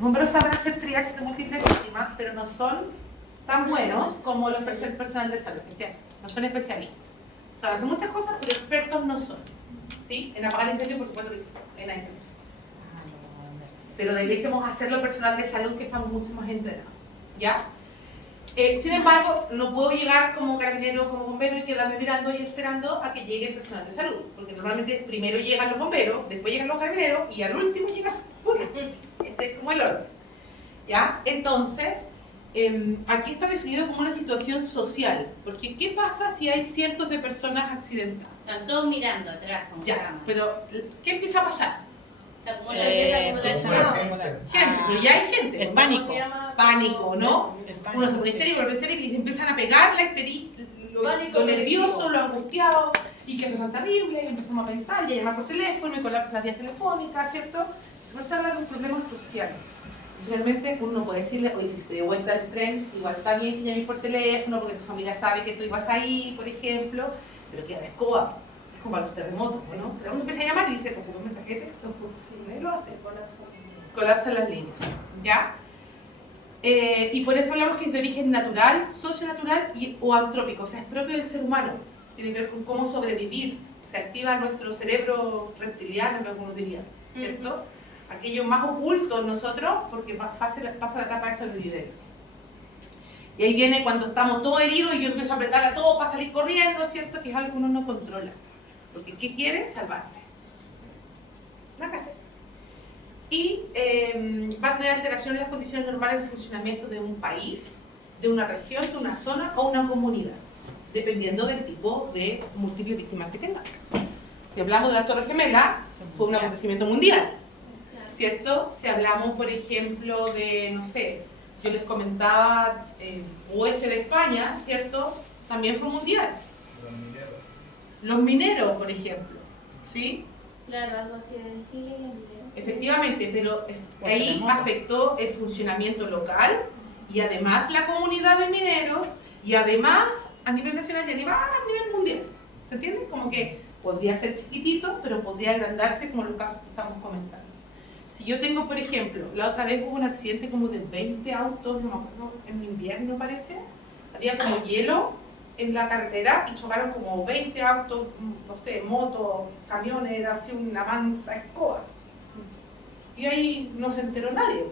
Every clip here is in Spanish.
Los bomberos saben hacer triaje de múltiples víctimas, pero no son tan buenos como los personal de salud, ¿entiendes? No son especialistas. Saben hacer muchas cosas, pero expertos no son. ¿Sí? En apagar incendios, por supuesto que sí, en la cosas. Pero debiésemos hacerlo personal de salud, que estamos mucho más entrenados. ¿Ya? Sin embargo, no puedo llegar como carabinero o como bombero y quedarme mirando y esperando a que llegue el personal de salud. Porque normalmente primero llegan los bomberos, después llegan los carabineros y al último llegan los bomberos. Ese es como el orden. ¿Ya? Entonces, aquí está definido como una situación social. Porque ¿qué pasa si hay cientos de personas accidentadas? Están todos mirando atrás. Como ya, pero ¿qué empieza a pasar? O sea, como se empieza gente, pero ya hay gente. El pánico. Pánico, ¿no? Uno se pone histérico, los histéricos y se empiezan a pegar la lo nervioso, lo angustiado, y que eso es tan terrible, y empezamos a pensar, y a llamar por teléfono, y colapsan las vías telefónicas, ¿cierto? Se va a hablar de un problema social. Finalmente uno puede decirle, oye, si se dio vuelta el tren, igual está bien que llames por teléfono, porque tu familia sabe que tú ibas ahí, por ejemplo, pero queda la escoba. Es como a los terremotos, ¿no? Pero uno empieza a llamar y dice, como un mensaje de texto, si no lo hace, colapsan las líneas, ¿ya? Y por eso hablamos que es de origen natural, socionatural o antrópico, o sea, es propio del ser humano. Tiene que ver con cómo sobrevivir. Se activa nuestro cerebro reptiliano, algunos dirían, ¿cierto? Aquello más oculto en nosotros, porque pasa la etapa de sobrevivencia. Y ahí viene cuando estamos todos heridos y yo empiezo a apretar a todo para salir corriendo, ¿cierto? Que es algo que uno no controla. Porque ¿qué quiere? Salvarse. Nada que hacer. Y va a tener alteración en las condiciones normales de funcionamiento de un país, de una región, de una zona o una comunidad, dependiendo del tipo de múltiples víctimas que tenga. Si hablamos de la Torre Gemela, fue un acontecimiento mundial, ¿cierto? Si hablamos, por ejemplo, de, no sé, yo les comentaba, oeste de España, ¿cierto? También fue mundial. Los mineros, por ejemplo, ¿sí? Claro, algo así en Chile y en Chile. Efectivamente, pero ahí afectó el funcionamiento local y además la comunidad de mineros y además a nivel nacional y a nivel mundial. ¿Se entiende? Como que podría ser chiquitito, pero podría agrandarse como los casos que estamos comentando. Si yo tengo, por ejemplo, la otra vez hubo un accidente como de 20 autos, no me acuerdo, en invierno parece, había como hielo en la carretera y chocaron como 20 autos, no sé, motos, camiones, era así una mansa escoba. Y ahí no se enteró nadie.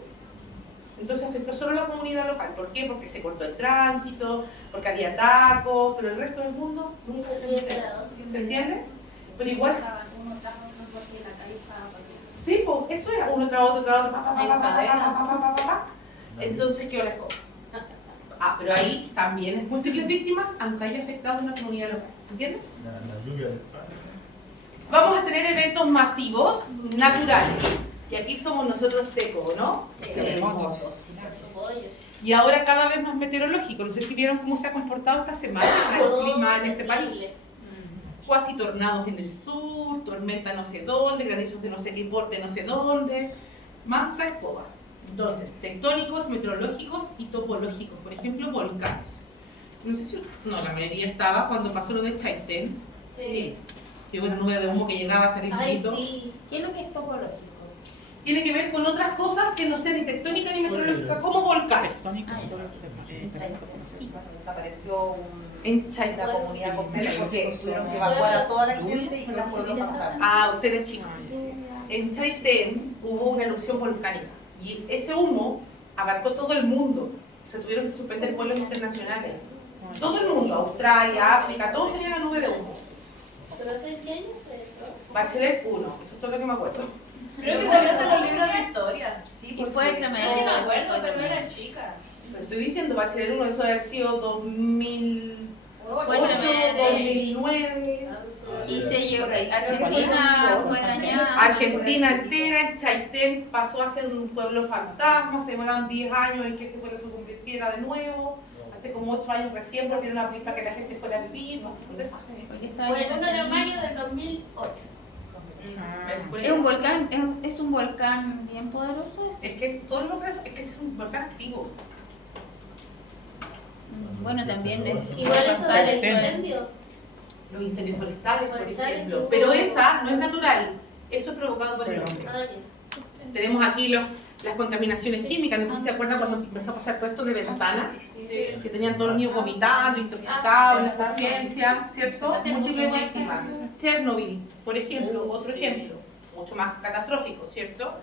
Entonces afectó solo a la comunidad local. ¿Por qué? Porque se cortó el tránsito, porque había tacos, pero el resto del mundo nunca se enteró. ¿Se entiende? Pero igual... Sí, pues eso era uno tras otro, entonces quedó la escoba. Pero ahí también es múltiples víctimas, aunque haya afectado a una comunidad local. ¿Se entiende? La lluvia del pan. Vamos a tener eventos masivos, naturales. Y aquí somos nosotros secos, ¿no? Y ahora cada vez más meteorológico. No sé si vieron cómo se ha comportado esta semana el clima en este país. Cuasi tornados en el sur, tormenta no sé dónde, granizos de no sé qué porte no sé dónde. Mansa escoba. Entonces, tectónicos, meteorológicos y topológicos. Por ejemplo, volcanes. No sé si... No, la mayoría estaba cuando pasó lo de Chaitén. Sí. Que una nube de humo que llegaba hasta el infinito. Ay, sí. ¿Qué es lo que es topológico? Tiene que ver con otras cosas que no sean ni tectónicas ni meteorológicas, como volcanes. Desapareció En Chaitén. la comunidad completa porque tuvieron que evacuar a toda la gente y que no pueblos fantasmas. Ah, usted es chico. En Chaitén hubo una erupción volcánica y ese humo abarcó todo el mundo. Se tuvieron que suspender vuelos internacionales. Todo el mundo, Australia, África, todos tenían la nube de humo. ¿Pero hace qué años fue esto? Bachelet 1, eso es todo lo que me acuerdo. Creo que salió en los libros de historia. Sí, Y fue porque- extremadamente. Sí, me acuerdo, pero era chica. Pero estoy diciendo Bachelet 1, eso debe haber sido 2008, Fue tremendo. 2009. Y se llevó, Por ahí, creo que Argentina fue fue dañada. Argentina entera, Chaitén pasó a ser un pueblo fantasma, se demoraron 10 años en que ese pueblo se convirtiera de nuevo. Hace como 8 años recién volvieron a abrir para que la gente fuera a vivir, no sé por eso. Porque está Fue el ahí 1 de mayo del 2008. Es un volcán, es un volcán bien poderoso ese. Es que todo lo que es que es un volcán activo. Bueno, también es Igual eso pasar del eso. incendio. Los incendios forestales, por Forestales, ejemplo. que hubo- Pero esa no es natural, eso es provocado por el hombre. Ah, ya. Tenemos aquí Las contaminaciones químicas, no sé si se acuerdan cuando empezó a pasar todo esto de ventana, que tenían todos los niños vomitando, intoxicados en las urgencias, ¿cierto? Múltiples víctimas. Chernobyl, por ejemplo, otro ejemplo, mucho más catastrófico, ¿cierto?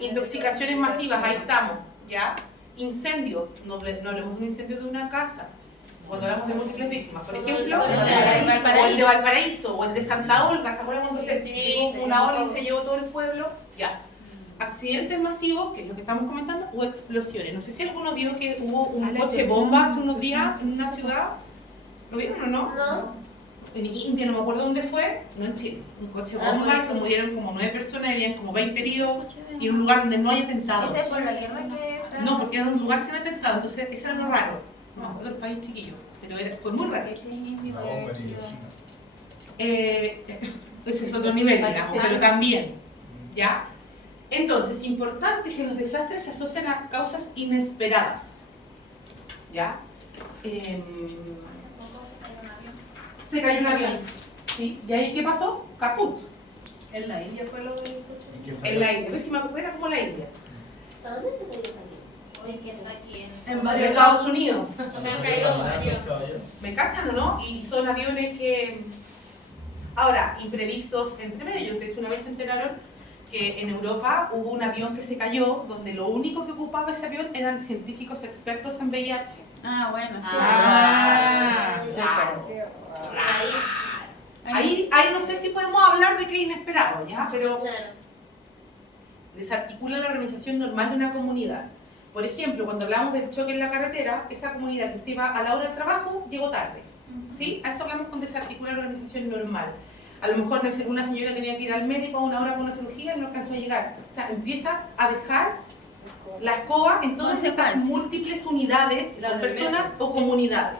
Intoxicaciones masivas, ahí estamos, ¿ya? Incendios, no hablemos de un incendio de una casa, cuando hablamos de múltiples víctimas, por ejemplo, o el de Valparaíso, o el de Santa Olga, ¿se acuerdan cuando se llegó una ola y se llevó todo el pueblo? Ya. Accidentes masivos, que es lo que estamos comentando, o explosiones. No sé si alguno vio que hubo un coche bomba hace unos días en una ciudad. ¿Lo vieron o no? No. En India, no me acuerdo dónde fue, no en Chile. Un coche bomba, se murieron como 9 personas, habían como 20 heridos, y en un lugar donde no hay atentados. ¿Ese es por la guerra que...? No, porque era un lugar sin atentados, entonces eso era lo raro. No me acuerdo del país chiquillo, pero fue muy raro. Ese es otro nivel, digamos, pero también, ¿ya? Entonces, importante que los desastres se asocian a causas inesperadas, ¿ya? Se cayó un avión, ¿sí? ¿Y ahí qué pasó? Caput. En la India fue lo del coche. En la India, ¿ves si me acuerdo? Era como la India. ¿A dónde se cayó el avión? Es que está aquí En Estados Unidos. Se han caído varios. ¿Me cachan o no? Y son aviones que... Ahora, imprevistos entre medio. Ustedes una vez se enteraron que en Europa hubo un avión que se cayó, donde lo único que ocupaba ese avión eran científicos expertos en VIH. Ah, bueno, sí. Claro. Ahí Ahí no sé si podemos hablar de que es inesperado, ¿ya? Pero claro. desarticula la organización normal de una comunidad. Por ejemplo, cuando hablamos del choque en la carretera, esa comunidad que usted iba a la hora del trabajo llegó tarde. ¿Sí? A eso hablamos con desarticular la organización normal. A lo mejor una señora tenía que ir al médico a una hora por una cirugía y no alcanzó a llegar. O sea, empieza a dejar la escoba en todas estas múltiples unidades, que son personas o comunidades.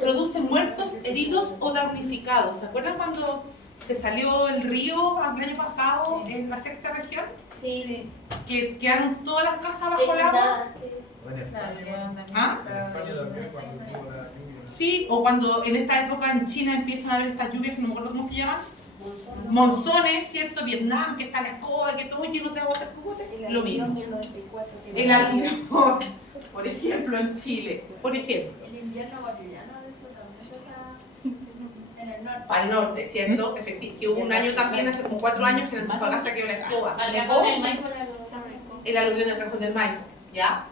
Producen muertos, heridos o damnificados. ¿Se acuerdan cuando se salió el río el año pasado en la sexta región? Sí. Que quedaron todas las casas bajo el agua. Sí. ¿Ah? Sí, o cuando en esta época en China empiezan a haber estas lluvias que no me acuerdo cómo se llaman. Monzones, ¿cierto? Vietnam, que está la escoba, que todo lleno de agua. Lo mismo. El aluvión, por ejemplo, en Chile. Por ejemplo. El invierno boliviano de eso también está en el norte. Al norte, ¿cierto? Efectivamente, que hubo un año también, hace como 4 años, que en Antofagasta quedó la escoba. Al cajón del Maipo El aluvión del Cajón del Maipo, ¿ya?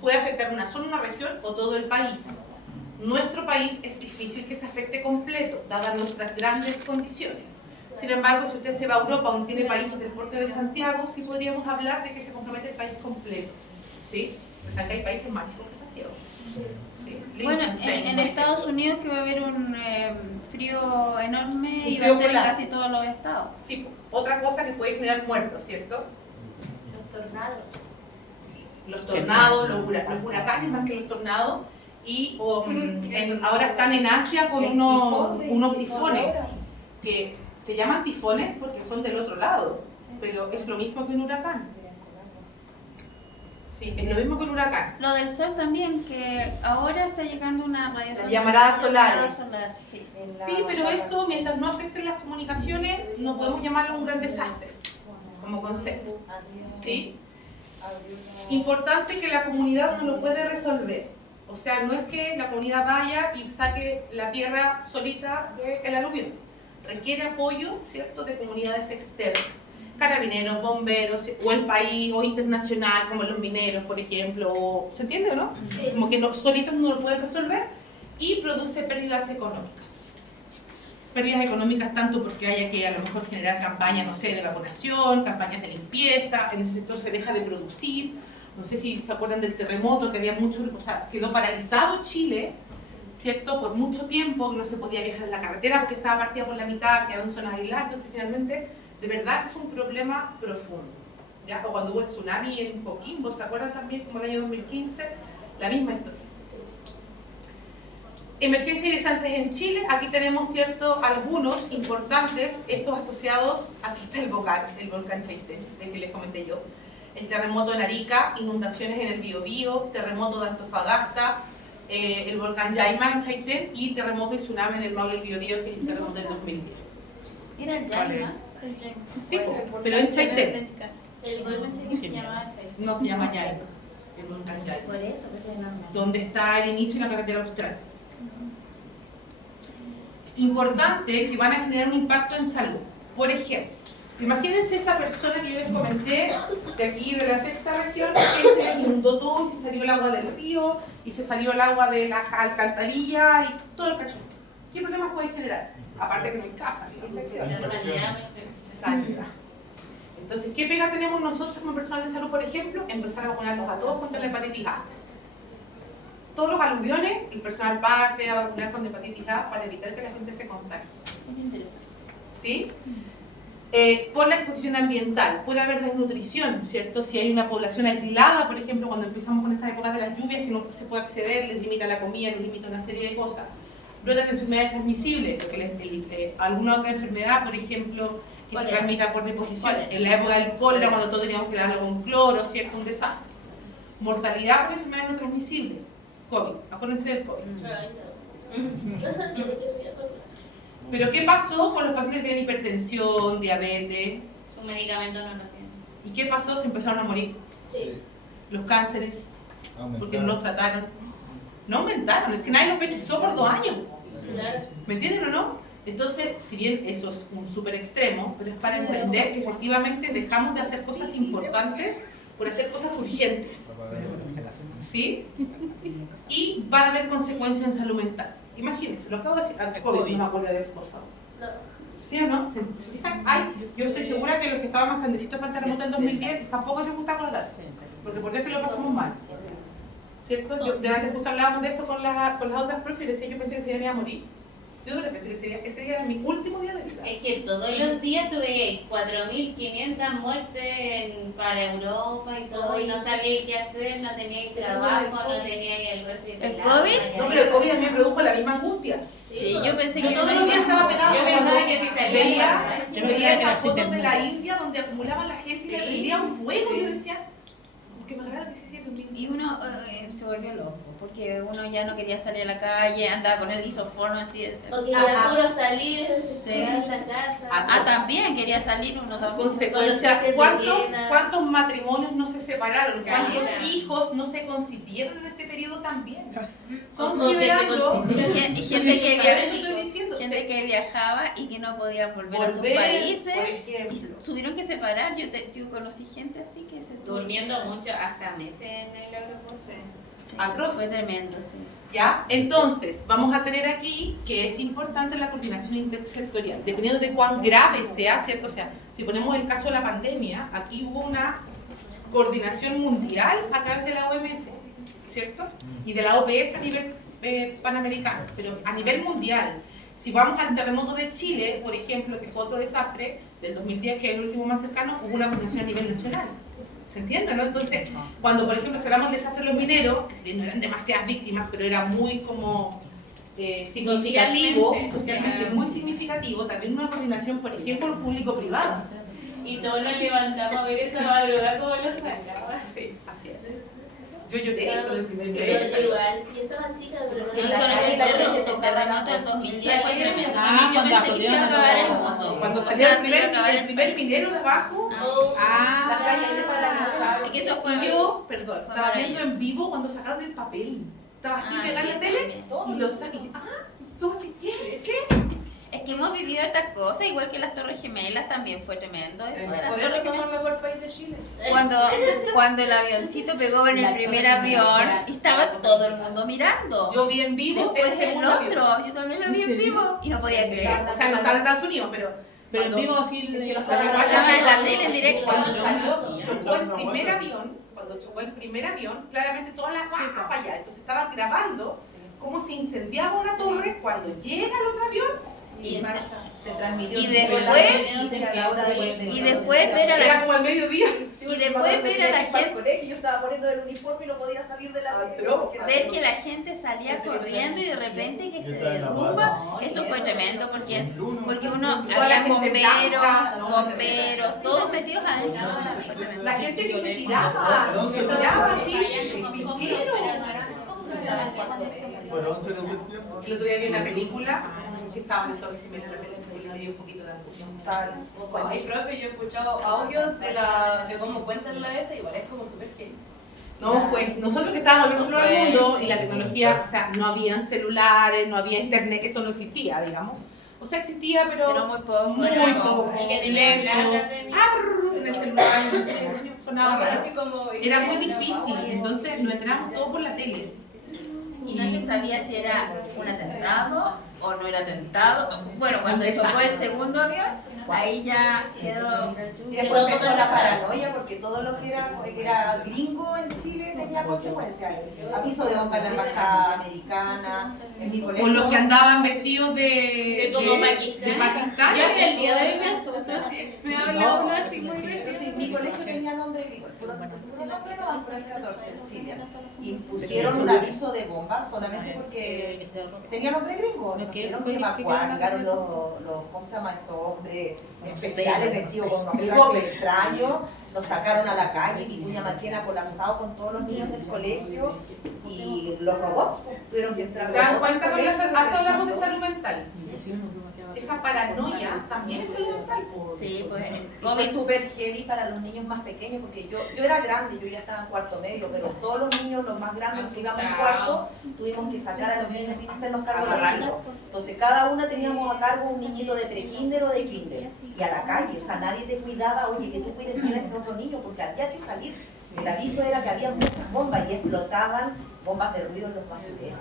Puede afectar una zona, una región o todo el país. Nuestro país es difícil que se afecte completo, dadas nuestras grandes condiciones. Sin embargo, si usted se va a Europa, donde tiene países del porte de Santiago, sí podríamos hablar de que se compromete el país completo. ¿Sí? O sea, que hay países más chicos que Santiago. ¿Sí? Bueno, en Estados Unidos que va a haber un frío enorme y va frío a ser en polar. casi todos los estados. Sí, otra cosa que puede generar muertos, ¿cierto? Los tornados. Los tornados, los huracanes más que los tornados. Y ahora están en Asia con unos tifones que se llaman tifones porque son del otro lado, pero es lo mismo que un huracán. Sí, es lo mismo que un huracán. Lo del sol también, que ahora está llegando una radiación. Las llamaradas solares. Solar, sí. Sí, pero eso, mientras no afecten las comunicaciones, no podemos llamarlo un gran desastre, como concepto. ¿Sí? Importante que la comunidad no lo puede resolver. O sea, no es que la comunidad vaya y saque la tierra solita del aluvión. Requiere apoyo, ¿cierto?, de comunidades externas. Carabineros, bomberos, o el país, o internacional, como los mineros, por ejemplo. ¿Se entiende o no? Sí. Como que solitos no lo pueden resolver y produce pérdidas económicas. Pérdidas económicas tanto porque haya que a lo mejor generar campañas, no sé, de vacunación, campañas de limpieza, en ese sector se deja de producir. No sé si se acuerdan del terremoto, que había mucho, o sea, quedó paralizado Chile, ¿cierto? Por mucho tiempo, no se podía viajar en la carretera porque estaba partida por la mitad, quedaron zonas aisladas, entonces finalmente, de verdad que es un problema profundo, ¿ya? O cuando hubo el tsunami en Coquimbo, ¿se acuerdan también? Como el año 2015, la misma historia. Emergencia y desastres en Chile, aquí tenemos, ¿cierto?, algunos importantes, estos asociados, aquí está el volcán Chaitén, el que les comenté yo. El terremoto en Arica, inundaciones en el Biobío, terremoto de Antofagasta, el volcán Yaima en Chaitén y terremoto y tsunami en el Maule del Biobío, que es el terremoto del 2010. Era el Yaima. Sí, pero en Chaitén. El Yo pensé que se llamaba Chaitén. no se llama Yay, el volcán Yay, Por eso, pues es normal. donde está el inicio de la carretera austral. Importante que van a generar un impacto en salud. Por ejemplo, imagínense esa persona que yo les comenté, de aquí de la sexta región, que se inundó todo y se salió el agua del río, y se salió el agua de la alcantarilla y todo el cachorro. ¿Qué problemas puede generar? Aparte que no hay casa, Infecciones. sanidad. Entonces, ¿qué pega tenemos nosotros como personal de salud, por ejemplo? Empezar a vacunarlos a todos contra la hepatitis A. Todos los aluviones, el personal parte a vacunar con hepatitis A para evitar que la gente se contagie. Es interesante. ¿Sí? Por la exposición ambiental, puede haber desnutrición, ¿cierto? Si hay una población aislada, por ejemplo, cuando empezamos con estas épocas de las lluvias que no se puede acceder, les limita la comida, les limita una serie de cosas. Brotes de enfermedades transmisibles, porque alguna otra enfermedad, por ejemplo, que se transmita por deposición. En la época del cólera, cuando todos teníamos que darlo con cloro, ¿cierto? Un desastre. Mortalidad por enfermedades no transmisibles. COVID, acuérdense del COVID. Pero ¿qué pasó con los pacientes que tienen hipertensión, diabetes? Su medicamento no lo tiene. ¿Y qué pasó? Se empezaron a morir. Sí. Los cánceres, porque no los trataron. No aumentaron, es que nadie los pesquisó por 2 años. Claro. ¿Me entienden o no? Entonces, si bien eso es un súper extremo, pero es para entender que efectivamente dejamos de hacer cosas importantes por hacer cosas urgentes. ¿Sí? Y van a haber consecuencias en salud mental. Imagínense, lo acabo de decir, COVID, no me acuerdo de eso, por favor. ¿Sí o no? ¿Se fijan? Yo estoy segura que los que estaban más grandecitos para el terremoto en 2010 tampoco les gusta acordarse, porque por Dios que lo pasamos mal. ¿Cierto? Yo, delante justo hablábamos de eso con las otras profes y decía, yo pensé que ese día me iba a morir. Yo de pensé que ese día era mi último día de vida. Es que todos los días tuve 4.500 muertes para Europa y todo, y no sabía qué hacer, no tenía trabajo, no tenía el refri. ¿El COVID? No, pero el COVID a mí me produjo la misma angustia. Sí, yo pensé Yo que todos los días estaba pegada Yo cuando pensaba que sí salía. veía esas fotos de la India donde acumulaban la gente y le Sí. prendían fuego. Yo decía, como que me agarraron que se hacía y uno se volvió loco, porque uno ya no quería salir a la calle, andaba con el isoforno así. O quería Ajá. puro salir, Sí. quedar en la casa. También quería salir uno también. consecuencia, Con los toques de queda. ¿cuántos matrimonios no se separaron? ¿Cuántos Claro. hijos no se concibieron en este periodo también? O Considerando, que se Y gente que eso estoy diciendo, gente que viajaba y que no podía volver a sus volver, países por y ejemplo. tuvieron que separar. Yo conocí gente así que se tuvo que Durmiendo separar. mucho, hasta meses en el aeropuerto. Sí, Atroz. fue tremendo, sí. ¿Ya? Entonces, vamos a tener aquí que es importante la coordinación intersectorial, dependiendo de cuán grave sea, ¿cierto? O sea, si ponemos el caso de la pandemia, aquí hubo una coordinación mundial a través de la OMS, ¿cierto? Y de la OPS a nivel panamericano, pero a nivel mundial. Si vamos al terremoto de Chile, por ejemplo, que fue otro desastre, del 2010, que es el último más cercano, hubo una coordinación a nivel nacional. ¿Se entiende, no? Entonces, cuando por ejemplo cerramos el desastre de los mineros, que si bien no eran demasiadas víctimas, pero era muy como significativo, socialmente muy significativo, también una coordinación, por ejemplo, público-privada. Y todos nos levantamos a ver esa madrugada como lo sacaba. Sí, así es. Yo lloré con el primer Pero día. yo igual, yo estaba chica, pero Sí, con el terremoto del 2010 fue tremendo. También yo pensé que se iba a acabar el mundo. Cuando O salió sea, el se iba a acabar primer, el el primer minero de abajo, Las calles se paralizaron. Es que eso fue. yo, perdón, fue estaba viendo maravilloso. en vivo cuando sacaron el papel. Estaba así Ah, pegada en sí, la tele también. y lo saqué. Y todo así, ¿qué? Es que hemos vivido estas cosas, igual que las Torres Gemelas también fue tremendo. Eso de las Por Torres eso somos Gemelas. el mejor país de Chile. Cuando el avioncito pegó en el primer avión y estaba todo el mundo mirando. Yo vi en vivo Después el el segundo otro, avión. yo también lo vi en vivo y no podía creer. O sea, no estaba en Estados Unidos, pero Pero en cuando- vivo así que de los Estaba en la tele en directo. Cuando salió, chocó el primer avión, cuando chocó el primer avión, claramente todas las para allá. Entonces estaban grabando cómo se incendiaba una torre cuando llega el otro avión. Y, Se transmitió Y en después- todas las noticias a la hora de y después ver a Era la como al mediodía. y después ver a la gente Yo estaba poniendo el uniforme y no podía salir de la ver que la gente salía corriendo y de repente que se derrumba, eso fue tremendo porque uno Toda la había gente blanca, bomberos, todos metidos adentro. Eso fue tremendo. La gente que se tiraba así, vinieron. Fueron 11 decepciones. El otro día vi una película que estaba en Torres Gemelas, la película y me dio un poquito de angustia. Bueno, mi profe, yo he escuchado audios de cómo cuentan la esta, igual es como súper genial. No, fue nosotros que estábamos en otro mundo y la tecnología, o sea, no habían celulares, no había internet, eso no existía, digamos. O sea, existía, pero muy poco. muy poco, El que tenía lento. plata tenía. En el celular, no sé, sonaba raro. Así como- Era muy difícil, entonces nos enterábamos todo por la tele. Y no se sabía si era un atentado o no era atentado. Bueno, cuando chocó el segundo avión, ahí ya quedó. Y después empezó la paranoia porque todo lo que era gringo en Chile tenía consecuencias. Aviso de bomba en la embajada americana, en mi colegio. Con los que andaban vestidos De como Pakistán. de Pakistán. Yo hasta el día de hoy me asusto. Me habla uno así muy Pero bien. sí, mi colegio tenía nombre gringo, puro nombre no van por el 14 en Chile. Y pusieron un aviso de bomba solamente porque tenía nombre gringo. Nos tuvieron que evacuar, llegaron los ¿cómo se llama estos hombres especiales vestidos con unos trajes extraños? Nos sacaron a la calle, Vicuña Maquena colapsado con todos los niños del colegio y los robots tuvieron que entrar. ¿Se dan robots cuenta al con colegio? eso hablamos de salud mental? Esa paranoia también es salud mental. Sí, pues el Fue COVID. súper heavy para los niños más pequeños porque yo era grande, yo ya estaba en cuarto medio, pero todos los niños, los más grandes, que íbamos en cuarto, tuvimos que sacar a los niños y hacernos cargo de los chicos. Entonces cada una teníamos a cargo un niñito de prekinder o de kinder y a la calle, o sea, nadie te cuidaba, oye, que tú cuides bien a ese otro niño porque había que salir. El aviso era que había muchas bombas y explotaban bombas de ruido en los basureros.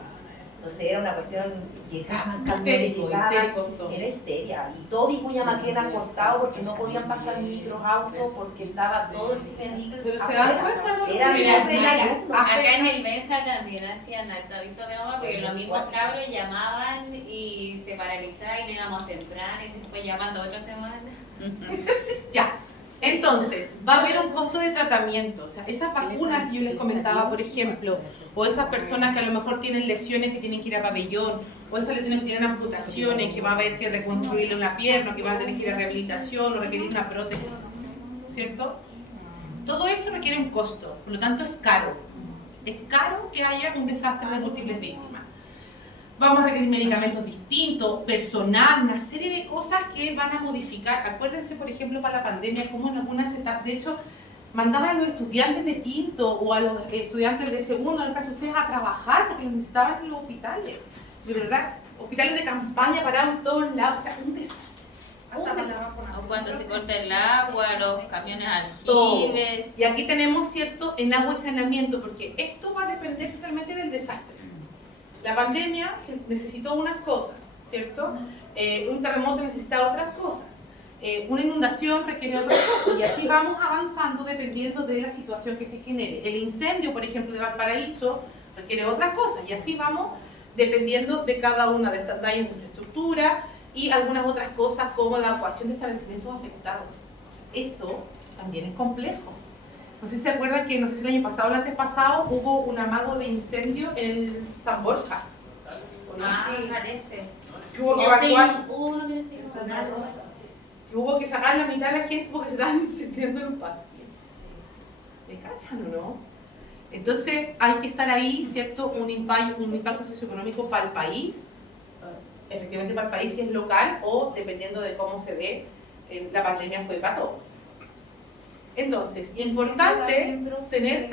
Entonces era una cuestión, llegaban camiones, Histérico todo. era histeria. Y todo Vicuña Maquena cortado porque no podían pasar micros, autos, porque estaba todo el Chile. Pero se dan cuenta, ¿no? Era Mira, el alumno. acá en el Benja también hacían alto aviso de bomba porque los mismos cabros llamaban y se paralizaban y no íbamos temprano y después llamando otra semana. Ya. Entonces, va a haber un costo de tratamiento, o sea, esas vacunas que yo les comentaba, por ejemplo, o esas personas que a lo mejor tienen lesiones que tienen que ir a pabellón, o esas lesiones que tienen amputaciones, que va a haber que reconstruirle una pierna, que van a tener que ir a rehabilitación o requerir una prótesis, ¿cierto? Todo eso requiere un costo, por lo tanto es caro. Es caro que haya un desastre de múltiples víctimas. Vamos a requerir medicamentos distintos, personal, una serie de cosas que van a modificar. Acuérdense, por ejemplo, para la pandemia, como en algunas etapas, de hecho, mandaban a los estudiantes de quinto o a los estudiantes de segundo, en el caso de ustedes, a trabajar porque los necesitaban en los hospitales. De verdad, hospitales de campaña parados en todos lados, o sea, un desastre. O cuando se corta el agua, los camiones Todo. aljibes. Y aquí tenemos, ¿cierto?, en agua y saneamiento, porque esto va a depender finalmente del desastre. La pandemia necesitó unas cosas, ¿cierto? Un terremoto necesita otras cosas. Una inundación requiere otras cosas. Y así vamos avanzando dependiendo de la situación que se genere. El incendio, por ejemplo, de Valparaíso requiere otras cosas. Y así vamos dependiendo de cada una de estas daños de infraestructura y algunas otras cosas como evacuación de establecimientos afectados. O sea, eso también es complejo. No sé si se acuerdan que, no sé si el año pasado o el antes pasado, hubo un amago de incendio en el San Borja. Ah, parece. Que hubo que evacuar, Hubo uno que se hizo una cosa. que hubo que sacar la mitad de la gente porque se estaban incendiando los pacientes. ¿Me cachan o no? Entonces hay que estar ahí, ¿cierto? Un impacto socioeconómico para el país, efectivamente para el país si es local o dependiendo de cómo se ve, la pandemia fue para todo. Entonces, importante tener... El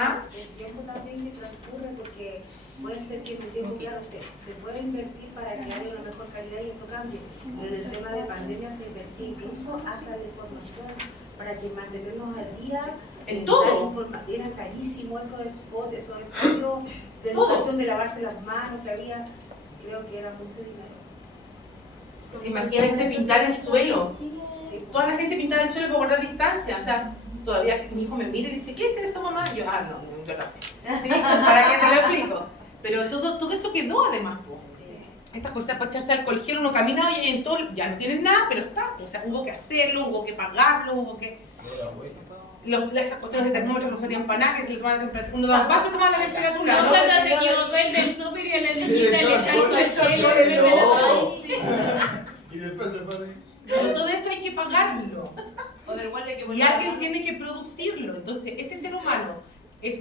tiempo también que transcurre porque puede ser que el tiempo, claro, se puede invertir para que haya una mejor calidad y esto cambie. Pero en el tema de pandemia se invertía incluso hasta la información para que mantenernos al día. En todo. Era carísimo esos spots, esos estudios de educación de lavarse las manos que había. Creo que era mucho dinero. Pues imagínense pintar el suelo. Toda la gente pintaba el suelo para guardar distancia. O sea, todavía mi hijo me mira y dice, ¿qué es esto, mamá? Y yo, yo no. ¿Sí? ¿Para qué te lo explico? Pero todo eso quedó además. Estas cosas para echarse alcohol gel, uno caminaba y en todo, ya no tienen nada, pero está. O sea, hubo que hacerlo, hubo que pagarlo, hubo que... esas cuestiones de termómetro no servían para nada, que se le tomaban la temperatura. Uno da un vaso y tomaba la temperatura, No, ¿no? cuando se equivocó el del súper y a la niñita le echaron Y después se fue así. Pero todo eso hay que pagarlo. O del guardia que Y alguien tiene que producirlo. Entonces, ese ser humano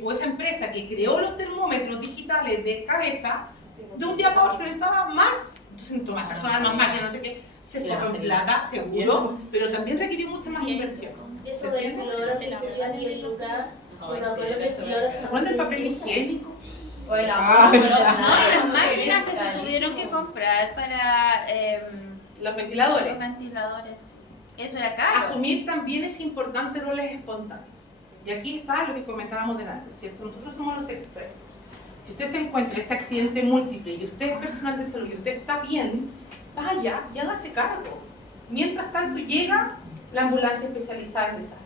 o esa empresa que creó los termómetros digitales de cabeza, de un día para otro necesitaba más, más personal, más máquinas, no sé qué, se forró en plata, seguro, pero también requirió mucha más inversión. Eso del cloro que subía 10 lucas, me acuerdo que el cloro... ¿Se acuerdan del papel higiénico? O el No, agua. y las máquinas que se tuvieron que comprar para Los ventiladores. los ventiladores. Eso era caro. Asumir también es importante roles espontáneos. Y aquí está lo que comentábamos delante, ¿cierto? Nosotros somos los expertos. Si usted se encuentra en este accidente múltiple y usted es personal de salud y usted está bien, vaya y hágase cargo. Mientras tanto llega la ambulancia especializada en desastre.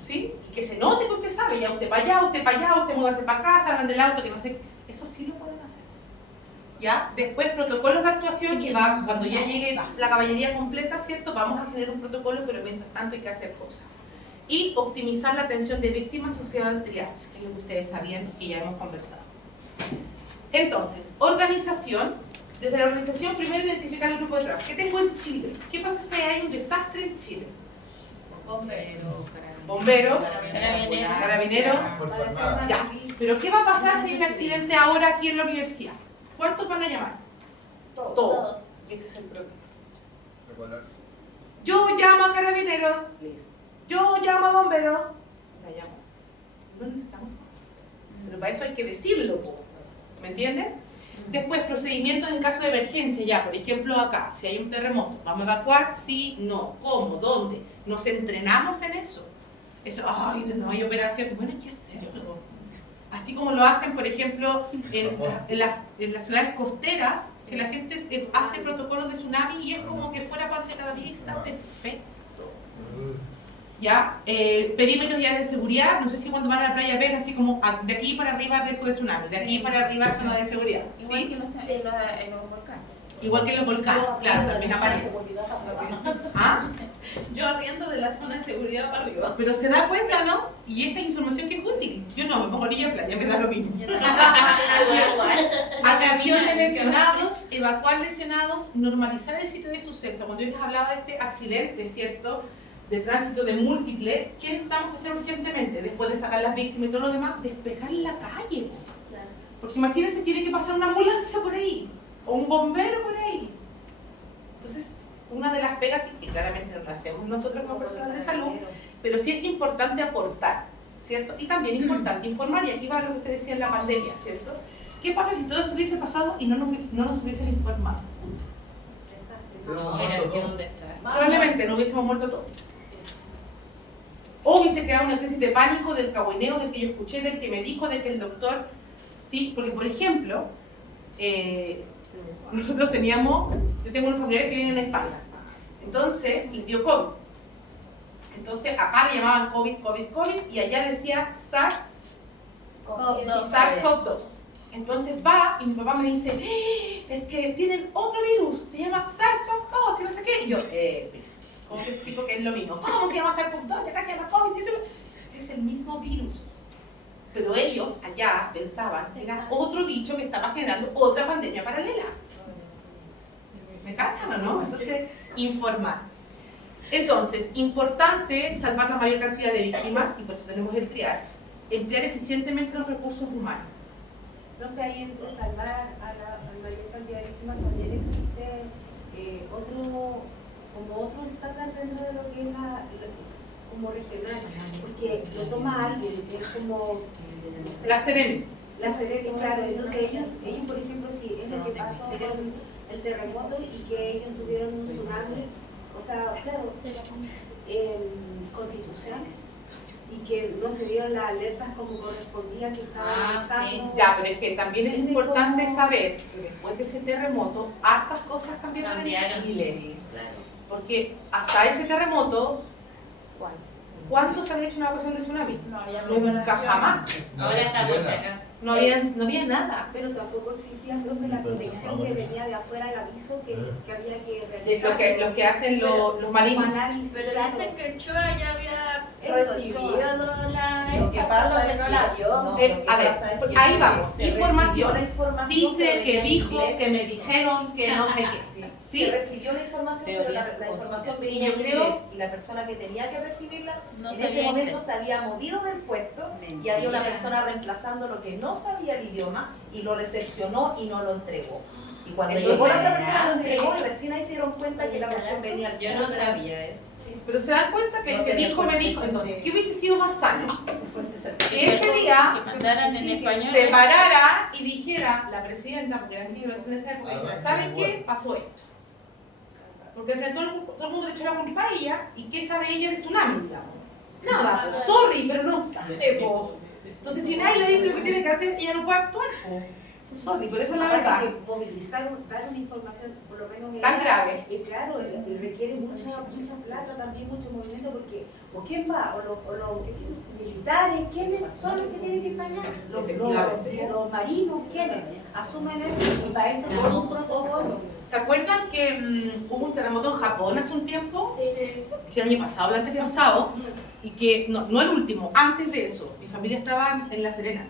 ¿Sí? Y que se note que usted sabe, ya usted para allá, usted muévase para acá, salgan del auto, que no sé, eso sí lo pueden hacer. ¿Ya? Después protocolos de actuación que va, cuando ya llegue la caballería completa, ¿cierto? Vamos a generar un protocolo, pero mientras tanto hay que hacer cosas. Y optimizar la atención de víctimas asociadas al triage, que es lo que ustedes sabían y ya hemos conversado. Entonces, organización. Desde la organización, primero identificar el grupo de trabajo. ¿Qué tengo en Chile? ¿Qué pasa si hay un desastre en Chile? Bomberos, carabineros. Fuerza Armada. Ya. Pero ¿qué va a pasar si hay un accidente ahora aquí en la universidad? ¿Cuántos van a llamar? Todos. Ese es el problema. Recuadrarse. Yo llamo a carabineros. Listo. Yo llamo a bomberos. La llamo. No necesitamos más. Pero para eso hay que decirlo, po. ¿Me entienden? Después, procedimientos en caso de emergencia, ya, por ejemplo acá, si hay un terremoto, ¿vamos a evacuar? Sí, no, ¿cómo? ¿Dónde? Nos entrenamos en eso. Eso, ay, no hay operación, bueno, hay que hacerlo. Así como lo hacen, por ejemplo, en las ciudades costeras, que la gente hace protocolos de tsunami y es como que fuera pandemia, está perfecto. ¿Ya? Perímetros ya de seguridad, no sé si cuando van a la playa ven así como de aquí para arriba riesgo de tsunami, de aquí para arriba zona de seguridad. Igual ¿Sí? que en los volcanes. Igual que en los volcanes, claro, también aparece. ¿Ah? Yo arriendo de la zona de seguridad para arriba. Pero se da cuenta, ¿no? Y esa información que es útil. Yo no, me pongo orilla de playa, me da lo mismo. Atención de lesionados, evacuar lesionados, normalizar el sitio de suceso. Cuando yo les hablaba de este accidente, ¿cierto? De tránsito de múltiples, ¿qué necesitamos hacer urgentemente? Después de sacar las víctimas y todo lo demás, despejar la calle. Porque imagínense, tiene que pasar una ambulancia por ahí, o un bombero por ahí. Entonces, una de las pegas, y que claramente lo hacemos nosotros como personal de salud, pero sí es importante aportar, ¿cierto? Y también es importante informar, y aquí va lo que usted decía en la pandemia, ¿cierto? ¿Qué pasa si todo esto hubiese pasado y no nos hubiesen informado? No, hubiera sido un desastre. Probablemente no hubiésemos muerto todos. O hubiese creado una crisis de pánico del cagüineo, del que yo escuché, del que me dijo, del que el doctor, ¿sí? Porque, por ejemplo, nosotros yo tengo unos familiares que vienen en España, entonces les dio COVID. Entonces acá le llamaban COVID, y allá decía SARS-CoV-2. Entonces va y mi papá me dice, es que tienen otro virus, se llama SARS-CoV-2 y no sé qué. Y yo, ¿cómo te explico que es lo mismo? ¿Cómo se llama SARS-CoV-2? Y acá se llama COVID. Es que es el mismo virus. Pero ellos allá pensaban que era otro bicho que estaba generando otra pandemia paralela. ¿Me cachan o no? Entonces, informar. Entonces, importante salvar la mayor cantidad de víctimas, y por eso tenemos el triage, emplear eficientemente los recursos humanos. Profe, ahí entre salvar a la mayor cantidad de víctimas también existe otro estándar dentro de lo que es como regional, porque lo toma alguien, es como... No sé, Las Seremis. la Serena, claro, entonces ellos, por ejemplo, si es lo que pasó con el terremoto y que ellos tuvieron un tsunami, o sea, claro, en Constitución, y que no se dieron las alertas como correspondía que estaban pasando. Sí. Ya, pero es que también es importante saber que después de ese terremoto, hartas cosas cambiaron en Chile. Claro. Porque hasta ese terremoto, ¿cuándo se había hecho una evacuación de tsunami? No, ya Nunca jamás. Ahora está por si acaso. No había nada. Pero tampoco existía, profe, la protección que venía de afuera, el aviso que había que realizar. Lo que hacen los malignos. Pero dicen que el Chua ya había Eso, recibido la Lo que pasa solo que es no la vio. no, A lo que ver, pasa es que ahí vamos, se información. recibió la información, Dice pero que en dijo, inglés. que me dijeron, que no sé qué. Sí. ¿Sí? Se recibió la información, pero la información venía Y yo en creo- inglés y la persona que tenía que recibirla No en sabía ese momento inglés. se había movido del puesto y había una persona reemplazando lo que no sabía el idioma y lo recepcionó y no lo entregó. Y cuando Entonces, llegó la otra persona lo entregó y recién ahí se dieron cuenta que la cuestión venía al Yo no sabía eso. Pero se dan cuenta que No, ese se dijo, me dijo. Entonces, ¿qué hubiese sido más sano? Que ese día Que mandaran en español. se parara y dijera la presidenta, porque era ministra de esa época, dijera, ¿saben qué? Pasó esto. Porque al final todo el mundo le echó la culpa a ella, y ¿qué sabe ella de tsunami, digamos? Nada, pues, sorry, pero no sabe, po. Entonces si nadie le dice lo que tiene que hacer, ella no puede actuar, po. Sorry, pero esa es la Ahora verdad. hay que movilizar, dar una información, por lo menos Tan grave. Y claro, requiere mucha plata, también mucho movimiento, porque ¿o quién va? ¿O los militares? ¿Quiénes son los que tienen que ir para allá? Los marinos, ¿quiénes? Asumen eso y para esto todo un protocolo. ¿Se acuerdan que hubo un terremoto en Japón hace un tiempo? Sí. Sí, el año pasado, el antepasado, y que, no el último, antes de eso, mi familia estaba en La Serena,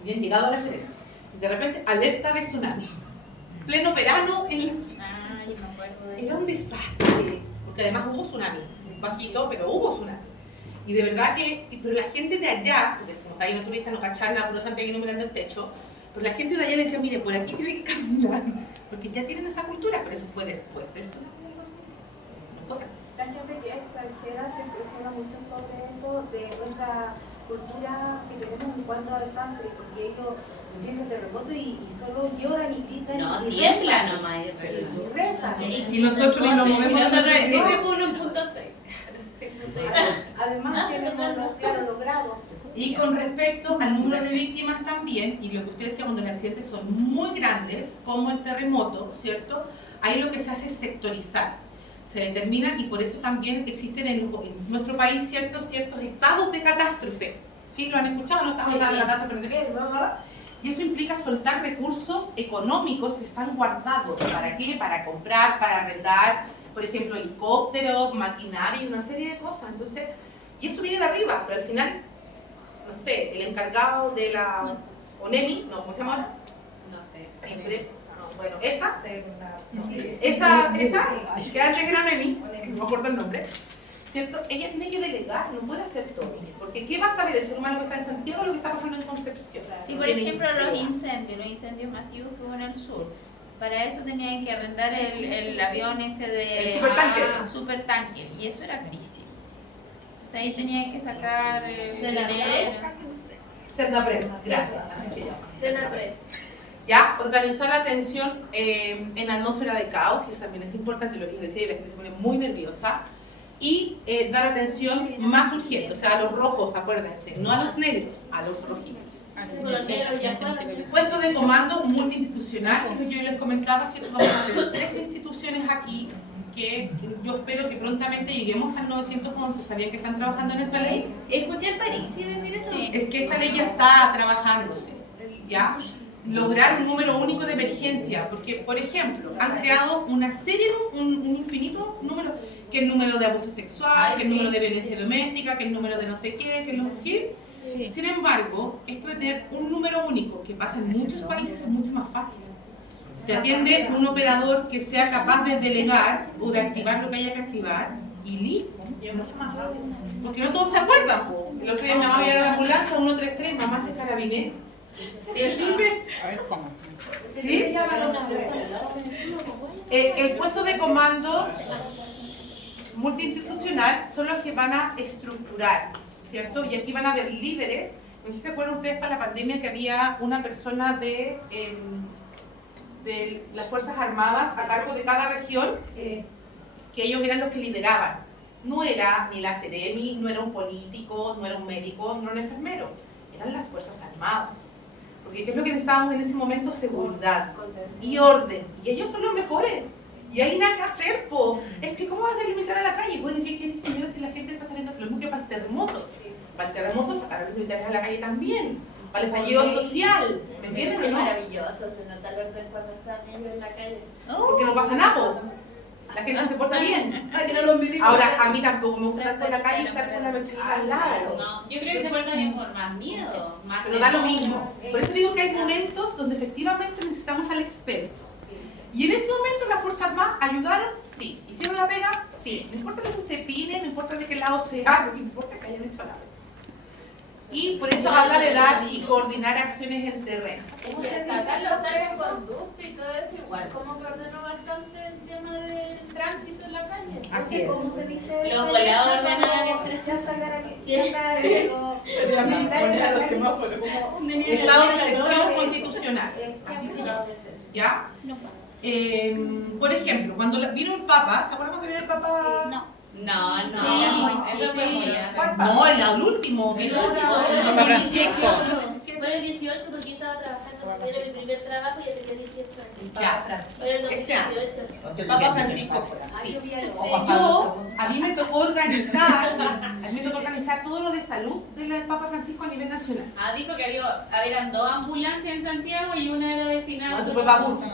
habían llegado a La Serena, y de repente, alerta de tsunami, pleno verano en La Serena. Ah, yo me acuerdo de Era un desastre, porque además hubo tsunami, bajito, pero hubo tsunami. Y de verdad que, pero la gente de allá, porque como está ahí una turista, no cachar nada, por eso antes mirando el techo, pero la gente de allá le decía, mire, por aquí tiene que caminar, porque ya tienen esa cultura, pero eso fue después del tsunami del 2010, no fue antes. La gente que es extranjera se impresiona mucho sobre eso, de nuestra cultura que tenemos en cuanto a desastres, porque ellos empiezan terremoto y solo lloran y gritan No, y tiembla rezan. nomás. Y rezan. Y nosotros ni nos movemos. Este fue 1.6. Además tenemos los grados. Y con respecto al número de víctimas también, y lo que ustedes decían, cuando los accidentes son muy grandes, como el terremoto, ¿cierto? Ahí lo que se hace es sectorizar. Se determinan, y por eso también existen en nuestro país ciertos estados de catástrofe. ¿Sí? ¿Lo han escuchado? No estamos hablando de la catástrofe, no sé qué, bla, bla, bla. Y eso implica soltar recursos económicos que están guardados. ¿Para qué? Para comprar, para arrendar, por ejemplo, helicópteros, maquinaria y una serie de cosas. Entonces, y eso viene de arriba, pero al final, no sé, el encargado de la ONEMI, no, ¿cómo se llama ahora? No sé. Siempre, no, bueno, esa, Sí. que antes era ONEMI, no me acuerdo el nombre, ¿cierto? Ella tiene que delegar, no puede hacer todo. Porque ¿qué va a saber el ser humano que está en Santiago o lo que está pasando en Concepción? Sí, por ejemplo, los incendios masivos que hubo en el sur. Para eso tenían que arrendar el avión ese de... El supertanker. Supertanker, y eso era carísimo. Entonces ahí tenían que sacar Senapred. dinero. Senapred, gracias, así se llama. Senapred. Ya, organizar la atención en atmósfera de caos, y eso también es importante, lo que les decía, y la gente se pone muy nerviosa, y dar atención más urgente, o sea, a los rojos, acuérdense, no a los negros, a los rojitos. Puesto de comando multiinstitucional, que es lo que yo les comentaba, ¿cierto? Vamos a tener 3 instituciones aquí que yo espero que prontamente lleguemos al 911. ¿Sabían que están trabajando en esa ley? Escuché en París, ¿sí decir eso? Sí. Es que esa ley ya está trabajándose, ¿ya? Lograr un número único de emergencia, porque, por ejemplo, han creado una serie, un infinito número, que el número de abuso sexual, que el número de violencia doméstica, que el número de no sé qué, que el número, ¿sí? Sin embargo, esto de tener un número único que pasa en muchos países es mucho más fácil. Te atiende un operador que sea capaz de delegar o de activar lo que haya que activar y listo. Porque no todos se acuerdan. El otro día mi mamá iba a la ambulancia 133, mamá se carabinero. A ver cómo. ¿Sí? El puesto de comando multiinstitucional son los que van a estructurar, ¿cierto? Y aquí van a haber líderes. No sé si se acuerdan ustedes para la pandemia que había una persona de las Fuerzas Armadas a cargo de cada región, que ellos eran los que lideraban. No era ni la Seremi, no era un político, no era un médico, no era un enfermero, eran las Fuerzas Armadas. Porque ¿qué es lo que necesitábamos en ese momento? Seguridad y orden. Y ellos son los mejores. Y hay nada que hacer, po. Es que ¿cómo vas a limitar a la calle? Bueno, ¿qué dice yo si la gente está saliendo? Lo mismo que para el terremoto. Para el terremoto sacar a los militares a la calle también. para el estallido social. ¿Me entienden Qué o no? maravilloso, se nota el orden cuando están ellos en la calle. Porque no pasa nada, po. La gente se porta bien. Saquen a los milicos. Ahora, a mí tampoco me gusta estar por la calle y estar con la metralleta al lado. No, yo creo que se portan bien por más miedo. Más Pero da lo mismo. Por eso digo que hay momentos donde efectivamente necesitamos al experto. Y en ese momento las Fuerzas Armadas ayudaron, sí. ¿Hicieron la pega? Sí. No importa lo que usted opine, no importa de qué lado sea, lo que importa es que hayan hecho la pega. Y por eso habla de dar y coordinar acciones en terreno. Es que sacar los salvoconductos y todo eso, igual como que ordenó bastante el tema del tránsito en la calle. Así es. ¿Cómo se dice? Los volados ordenaban el Ya sacar aquí. Sí. Los militares en la calle como Estado de excepción constitucional. es Así se estado llama. de excepción. ¿Ya? Por ejemplo, cuando vino el Papa, ¿se acuerdan cuando vino el Papa? No. No, Sí, no. Eso fue muy sí. antes. No, el último, vino El ahora, último, en el 2018, 18. 2017. Bueno, el 18 porque yo estaba trabajando, era mi primer trabajo y ya tenía 18 años. Ya, Era el ese año. 2018. el Papa Francisco. Ah, Sí. yo vi algo. A mí me tocó organizar todo lo de salud del Papa Francisco a nivel nacional. Dijo que habían 2 ambulancias en Santiago y una era destinada No, a eso fue para Bush.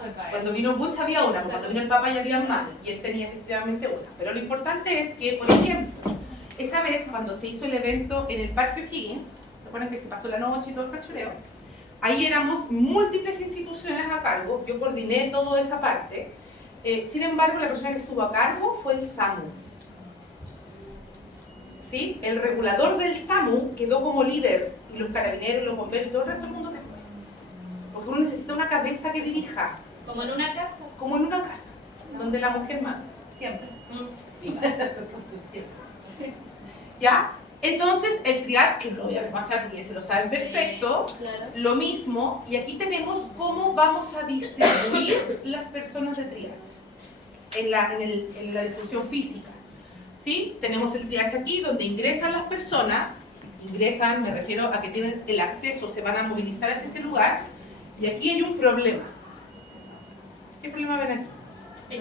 fue para él. Cuando vino Bush había una, cuando vino el Papa ya había más, y él tenía efectivamente una. Pero lo importante es que, por ejemplo, esa vez cuando se hizo el evento en el Parque O'Higgins, ¿se acuerdan que se pasó la noche y todo el cachureo? Ahí éramos múltiples instituciones a cargo, yo coordiné toda esa parte. Sin embargo, la persona que estuvo a cargo fue el SAMU. ¿Sí? El regulador del SAMU quedó como líder, y los carabineros, los bomberos, todo el resto del mundo después. Porque uno necesita una cabeza que dirija, Como en una casa. como en una casa, donde la mujer manda, siempre. Siempre. ¿Ya? Entonces, el triage, que no lo voy a repasar porque ya se lo saben perfecto, Claro. lo mismo, y aquí tenemos cómo vamos a distribuir las personas de triage en la distribución física. ¿Sí? Tenemos el triage aquí, donde ingresan las personas, ingresan, me refiero a que tienen el acceso, se van a movilizar hacia ese lugar, y aquí hay un problema. ¿Qué problema ven aquí?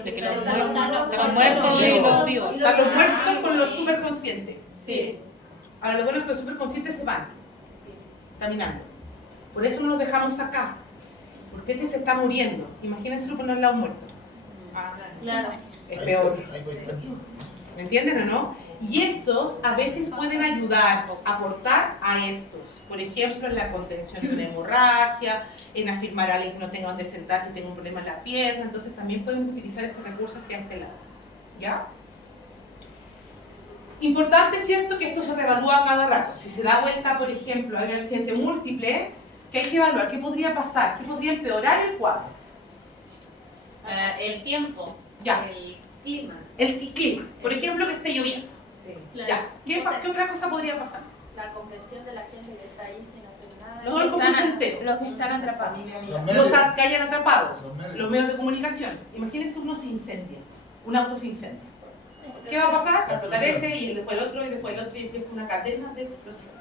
De que Los muertos y los vivos. Están los muertos con los superconscientes. Sí. Ahora los buenos con los superconscientes se van, caminando. Por eso no los dejamos acá. Porque este se está muriendo. Imagínense ponerle al lado muerto. Claro. Es peor. ¿Me entienden o no? Y estos a veces pueden ayudar, aportar a estos. Por ejemplo, en la contención de una hemorragia, en afirmar a alguien que no tenga donde sentarse y tenga un problema en la pierna. Entonces también pueden utilizar este recurso hacia este lado. ¿Ya? Importante, ¿cierto?, que esto se reevalúa cada rato. Si se da vuelta, por ejemplo, hay un accidente múltiple, ¿qué hay que evaluar? ¿Qué podría pasar? ¿Qué podría empeorar el cuadro? Para el tiempo. Ya. El clima. El clima. Por ejemplo, que esté lloviendo. Claro. Ya. ¿Qué otra cosa podría pasar? La congestión de la gente que está ahí sin hacer nada. Todo el concurso entero. Los que están atrapados. Los que hayan atrapados, Los medios. los medios de comunicación. Imagínense uno se incendia, un auto se incendia. ¿Qué va a pasar? Va a explotar ese y después el otro y después el otro y empieza una cadena de explosiones.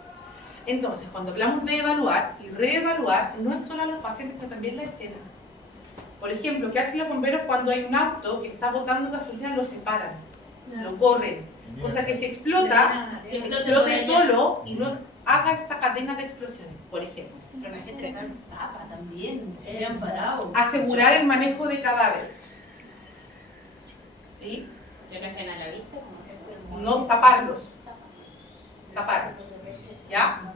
Entonces, cuando hablamos de evaluar y reevaluar, no es solo a los pacientes, sino también la escena. Por ejemplo, ¿qué hacen los bomberos cuando hay un auto que está botando gasolina? Lo separan, lo corren. O sea que si explota, explote solo y no haga esta cadena de explosiones, por ejemplo. Pero la gente está en zapa también, se habían parado. Asegurar el manejo de cadáveres. ¿Sí? Pero es que a la vista como que es el No taparlos. Taparlos. ¿Ya?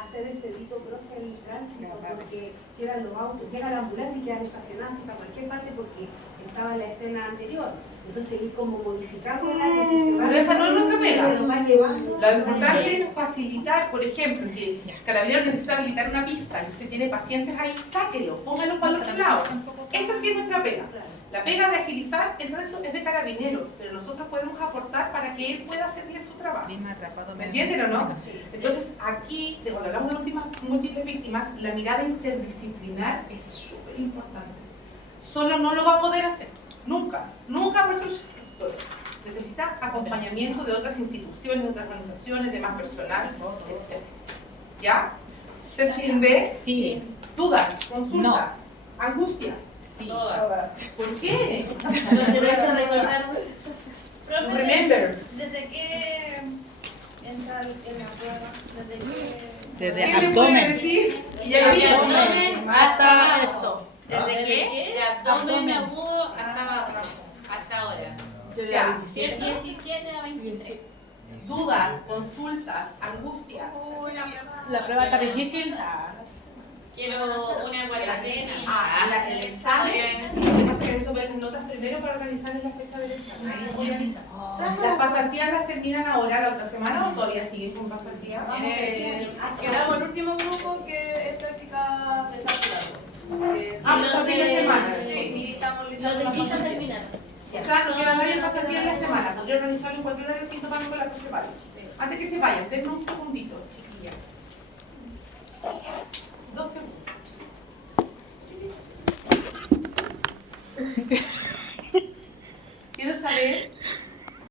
Hacer el dedito, profe, en el tránsito, porque quedan los autos, llega la ambulancia y quedan estacionadas para cualquier parte porque estaba en la escena anterior. Entonces ir como modificando la que se va. Pero esa no es nuestra pega. Se lo va llevando. Lo importante es facilitar, por ejemplo, si el carabinero necesita habilitar una pista y usted tiene pacientes ahí, sáquelo, póngalo para el otro lado. Esa sí es nuestra pega. La pega de agilizar el tránsito es de carabineros, pero nosotros podemos aportar para que él pueda hacer bien su trabajo. ¿Me entienden o no? Entonces, aquí, cuando hablamos de múltiples víctimas, la mirada interdisciplinar es súper importante. Solo no lo va a poder hacer. Nunca. Nunca va a ser solo. Necesita acompañamiento de otras instituciones, de otras organizaciones, de más personal, etc. ¿Ya? ¿Se entiende? Sí. ¿Dudas? ¿Consultas? ¿Angustias? Sí. Todas. ¿Por qué? Porque me hace recordar Remember. ¿Desde qué entra en la prueba? ¿Desde qué Desde ¿Quién le puede abdomen. decir? Y Desde el mismo. abdomen Hasta esto. ¿Desde qué? De abdomen agudo hasta abajo, hasta ahora. Ya. 17 a 23. Dudas, consultas, angustias. La prueba está difícil. Quiero una cuarentena. El examen. Lo que pasa es que eso ver las notas primero para organizar en la fecha del examen. Ahí les voy a avisar. ¿Las pasantías las terminan ahora la otra semana o todavía siguen con pasantías? Quedamos el último grupo que es práctica de saturación. Pues a fin de semana. Sí, y estamos listos Los para de la quinta pasantía. terminar. Claro, quedan varias pasantías en la semana. Podría organizarlo en cualquier hora del cinto para con la principal. Antes que se vayan, denme un segundito, chiquillas. 2 segundos.